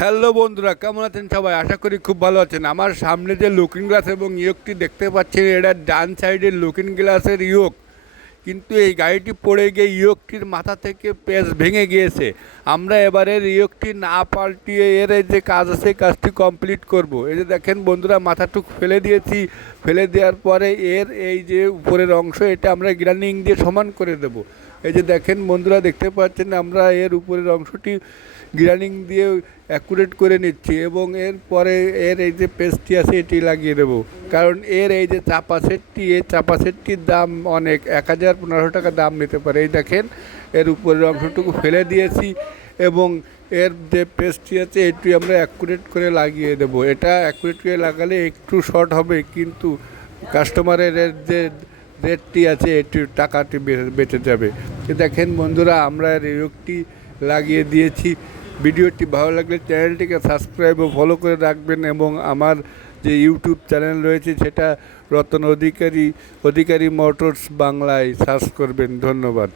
Hello বন্ধুরা, কেমন আছেন সবাই? আশা করি খুব ভালো আছেন। আমার সামনে যে লুকিং গ্লাস এবং ইয়োকটি দেখতে পাচ্ছেন, এটা ডান সাইডের লুকিং গ্লাসের ইয়োক। কিন্তু এই গাড়িটি পড়ে গিয়ে ইয়োকটির মাথা থেকে পেঁচ ভেঙে গিয়েছে। আমরা এবারের ইয়োকটি না পাল্টিয়ে এর এই যে কাজ আছে কাজটি কমপ্লিট করব। এই যে দেখেন বন্ধুরা, মাথাটুক ফেলে দিয়েছি। ফেলে দেওয়ার পরে এর এই যে উপরের অংশ, এটা আমরা গ্রাইন্ডিং দিয়ে সমান করে দেব। এই যে দেখেন বন্ধুরা, দেখতে পাচ্ছেন আমরা এর উপরের অংশটি গ্রাইন্ডিং দিয়ে অ্যাকুরেট করে নিচ্ছি এবং এরপরে এর এই যে পেস্টটি আছে এটি লাগিয়ে দেবো। কারণ এর এই যে চাপা সেটটি, এই চাপা সেটটির দাম অনেক, 1000-1500 টাকা দাম নিতে পারে। এই দেখেন এর উপরের অংশটুকু ফেলে দিয়েছি এবং এর যে পেস্টটি আছে এটি আমরা অ্যাকুরেট করে লাগিয়ে দেবো। এটা অ্যাকুরেট করে লাগালে একটু শর্ট হবে, কিন্তু কাস্টমারের এর যে রেটটি আছে এটি টাকাটি বেঁচে যাবে। দেখেন বন্ধুরা, আমরা রিয়োকটি লাগিয়ে দিয়েছি। ভিডিওটি ভালো লাগলে চ্যানেলটিকে সাবস্ক্রাইব ও ফলো করে রাখবেন এবং আমার যে ইউটিউব চ্যানেল রয়েছে সেটা রতন অধিকারী মোটরস বাংলায় সার্চ করবেন। ধন্যবাদ।